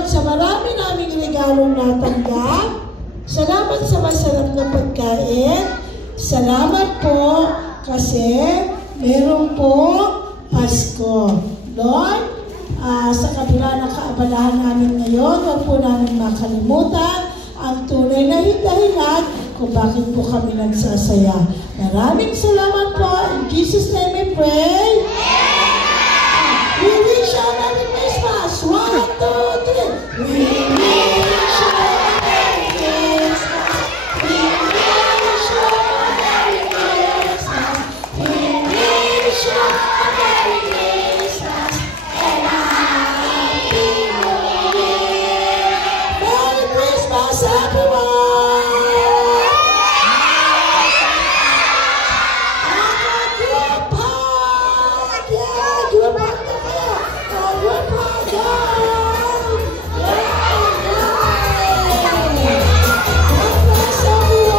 Salamat sa marami naming regalong natanggap. Salamat sa masarap na pagkain. Salamat po kasi meron po Pasko. Lord, sa kabila ng kaabalahan namin ngayon, huwag po namin makalimutan ang tunay na dahilan kung bakit po kami nagsasaya. Maraming salamat po. In Jesus' name we pray. We wish you a Merry Christmas. 1, 2, 3. We wish you a Merry Christmas. We wish you a Merry Christmas. We wish you a